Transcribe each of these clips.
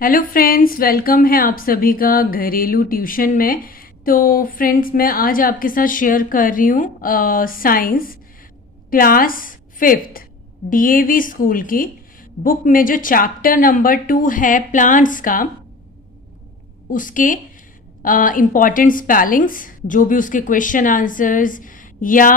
Hello friends, welcome है आप सभी का घरेलू ट्यूशन में। तो फ्रेंड्स, मैं आज आपके साथ शेयर कर रही हूँ science class 5th DAV school की बुक में जो चैप्टर नंबर 2 है प्लांट्स का, उसके इम्पॉर्टेंट स्पेलिंग्स, जो भी उसके क्वेश्चन आंसर्स या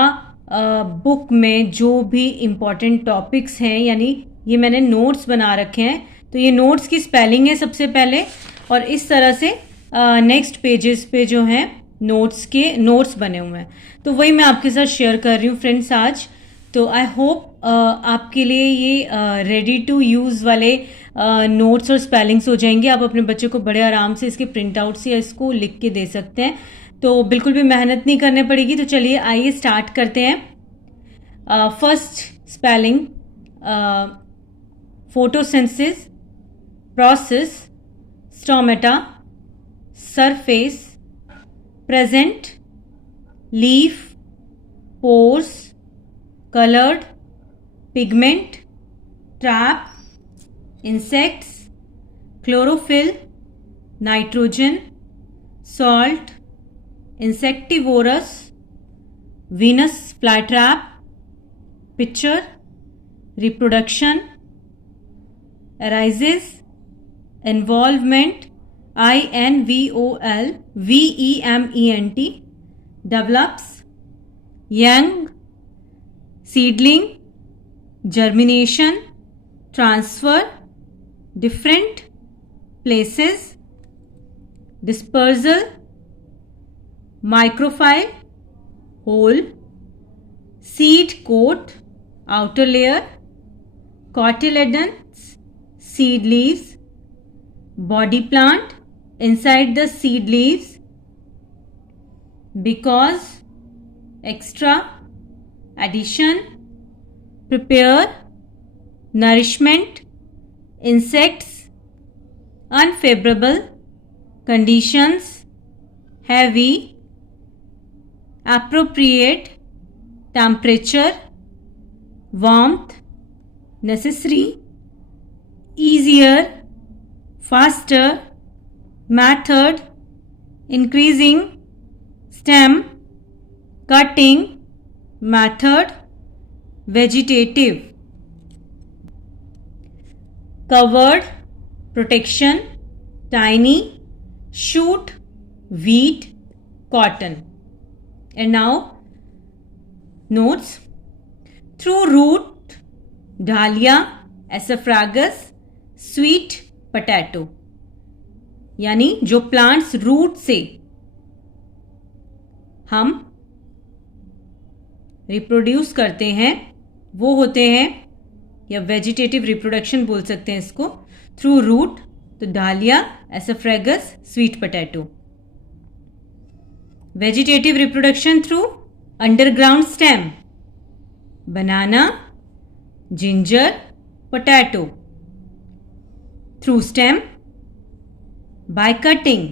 बुक में जो भी इम्पॉर्टेंट टॉपिक्स हैं, यानी ये मैंने नोट्स बना रखे हैं। तो ये नोट्स की स्पेलिंग है सबसे पहले, और इस तरह से नेक्स्ट पेजेस पे जो हैं नोट्स बने हुए हैं। तो वही मैं आपके साथ शेयर कर रही हूँ फ्रेंड्स आज। तो आई होप आपके लिए ये रेडी टू यूज़ वाले नोट्स और स्पेलिंग्स हो जाएंगे। आप अपने बच्चे को बड़े आराम से इसके प्रिंट आउट्स या इसको लिख के दे सकते हैं, तो बिल्कुल भी मेहनत नहीं करनी पड़ेगी। तो चलिए आइए स्टार्ट करते हैं। First spelling, photosynthesis, process, stomata, surface, present, leaf, pores, colored, pigment, trap, insects, chlorophyll, nitrogen, salt, insectivorous, Venus flytrap, picture, reproduction, arises, involvement, INVOLVEMENT, develops, young, seedling, germination, transfer, different, places, dispersal, microphyll, whole, seed coat, outer layer, cotyledons, seed leaves, body plant, inside the seed leaves, because, extra, addition, prepare, nourishment, insects, unfavorable conditions, heavy, appropriate, temperature, warmth, necessary, easier, faster, method, increasing, stem, cutting, method, vegetative, covered, protection, tiny, shoot, wheat, cotton. And now notes. Through root, dahlia, asparagus, sweet potato. यानी जो plants root से हम reproduce करते हैं वो होते हैं, या वेजिटेटिव रिप्रोडक्शन बोल सकते हैं इसको, थ्रू रूट, तो dahlia, asparagus, sweet potato. Vegetative reproduction through underground stem, banana, ginger, potato. Through stem by cutting,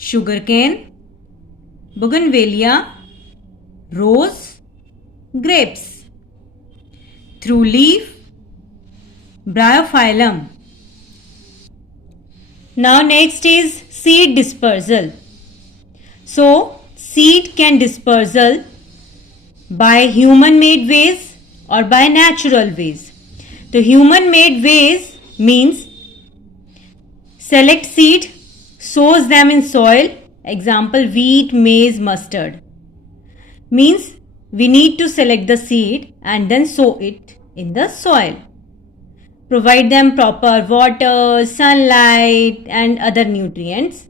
sugar cane, bougainvillea, rose, grapes. Through leaf, bryophyllum. Now next is seed dispersal. So seed can dispersal by human made ways or by natural ways. The human made ways means select seed, sows them in soil, example wheat, maize, mustard. Means we need to select the seed and then sow it in the soil. Provide them proper water, sunlight and other nutrients.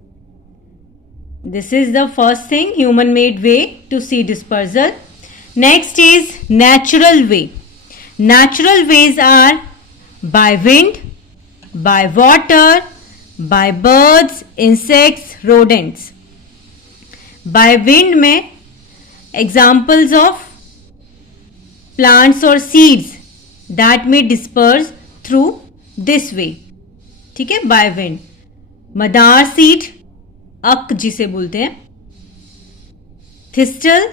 This is the first thing, human made way to seed dispersal. Next is natural way. Natural ways are by wind, by water, by birds, insects, rodents. By wind में examples of plants or seeds that may disperse through this way, ठीक है, by wind. Madar seed, अक जिसे बोलते हैं, thistle,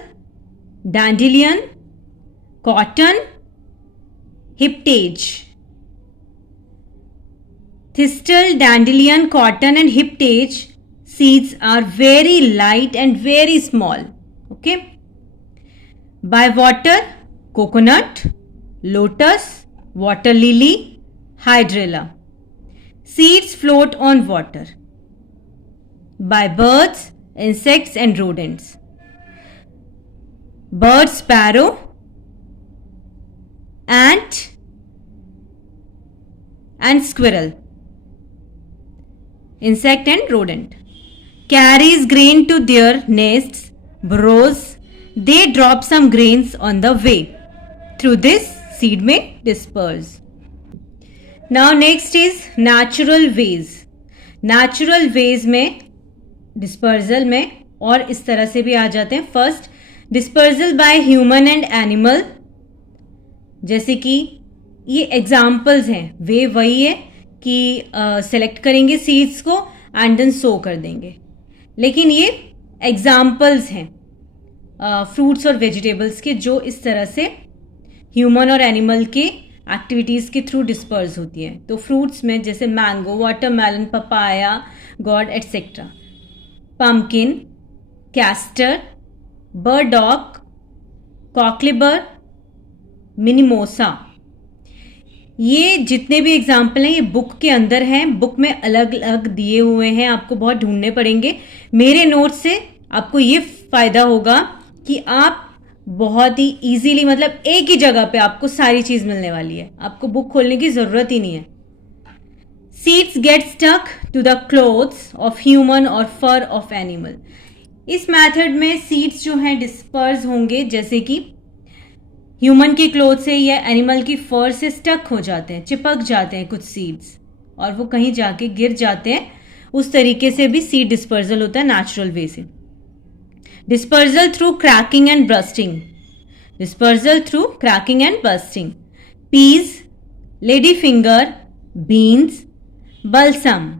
dandelion, cotton, hiptage. thistle, dandelion, cotton and hiptage seeds are very light and very small. Okay. By water, coconut, lotus, water lily, hydrilla. Seeds float on water. By birds, insects and rodents. Bird, sparrow, ant and squirrel. Insect and rodent. Carries grain to their nests, burrows. They drop some grains on the way. Through this, seed may disperse. Now next is natural ways. Natural ways में dispersal में और इस तरह से भी आ जाते हैं. First, dispersal by human and animal. जैसे कि ये एग्जाम्पल्स हैं. वे वही है कि सेलेक्ट करेंगे सीड्स को एंड देन सो कर देंगे, लेकिन ये एग्जाम्पल्स हैं फ्रूट्स और वेजिटेबल्स के जो इस तरह से ह्यूमन और एनिमल के एक्टिविटीज़ के थ्रू डिस्पर्स होती है. तो फ्रूट्स में जैसे mango, watermelon, papaya, gourd etcetera. Pumpkin, castor, burdock, cocklebur, mimosa. ये जितने भी एग्जाम्पल हैं ये बुक के अंदर हैं. बुक में अलग अलग दिए हुए हैं, आपको बहुत ढूंढने पड़ेंगे. मेरे नोट से आपको ये फायदा होगा कि आप बहुत ही इजीली, मतलब एक ही जगह पे आपको सारी चीज मिलने वाली है. आपको बुक खोलने की जरूरत ही नहीं है. Seeds get stuck to the clothes of human और फर ऑफ एनिमल. इस मेथड में सीड्स जो हैं डिस्पर्स होंगे, जैसे कि ह्यूमन के क्लोथ से या एनिमल की फर से स्टक हो जाते हैं, चिपक जाते हैं कुछ सीड्स और वो कहीं जाके गिर जाते हैं. उस तरीके से भी सीड डिस्पर्जल होता है नेचुरल वे से. Dispersal through cracking and bursting. Dispersal through cracking and bursting. Peas, lady finger, beans, balsam.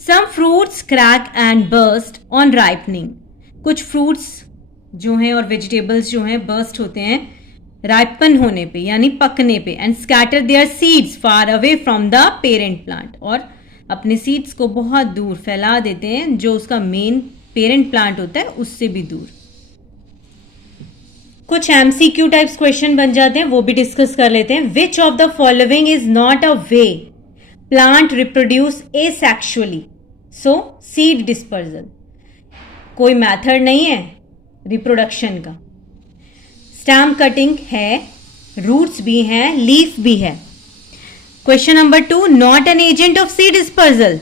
Some fruits crack and burst on ripening. कुछ फ्रूट्स जो हैं और वेजिटेबल्स जो हैं बर्स्ट होते हैं राइपन होने पे यानी पकने पे. And scatter their seeds far away from the parent plant. और अपने सीड्स को बहुत दूर फैला देते हैं, जो उसका मेन पेरेंट प्लांट होता है उससे भी दूर. कुछ एमसीक्यू टाइप्स क्वेश्चन बन जाते हैं, वो भी डिस्कस कर लेते हैं. Which of the following is not a way plant reproduce asexually? So seed dispersal. कोई मेथड नहीं है रिप्रोडक्शन का. स्टेम कटिंग है, रूट्स भी हैं, लीफ भी है. Question number 2, not an agent of seed dispersal.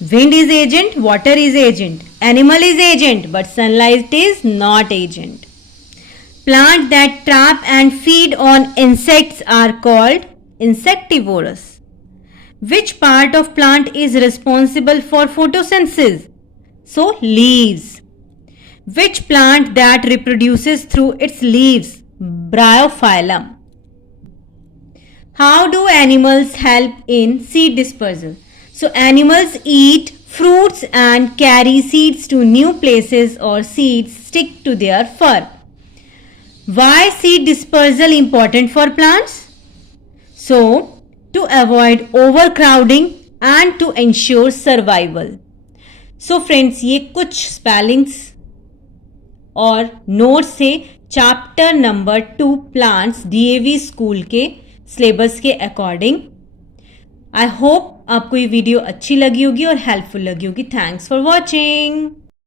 Wind is agent, water is agent, animal is agent, but sunlight is not agent. Plants that trap and feed on insects are called insectivorous. Which part of plant is responsible for photosynthesis? So, leaves. Which plant that reproduces through its leaves? Bryophyllum. How do animals help in seed dispersal? So animals eat fruits and carry seeds to new places or seeds stick to their fur. Why seed dispersal important for plants? So to avoid overcrowding and to ensure survival. So friends, ये कुछ spellings और notes से chapter number 2 plants DAV school के syllabus के according. I hope आपको ये video अच्छी लगी होगी और हेल्पफुल लगी होगी. Thanks for watching.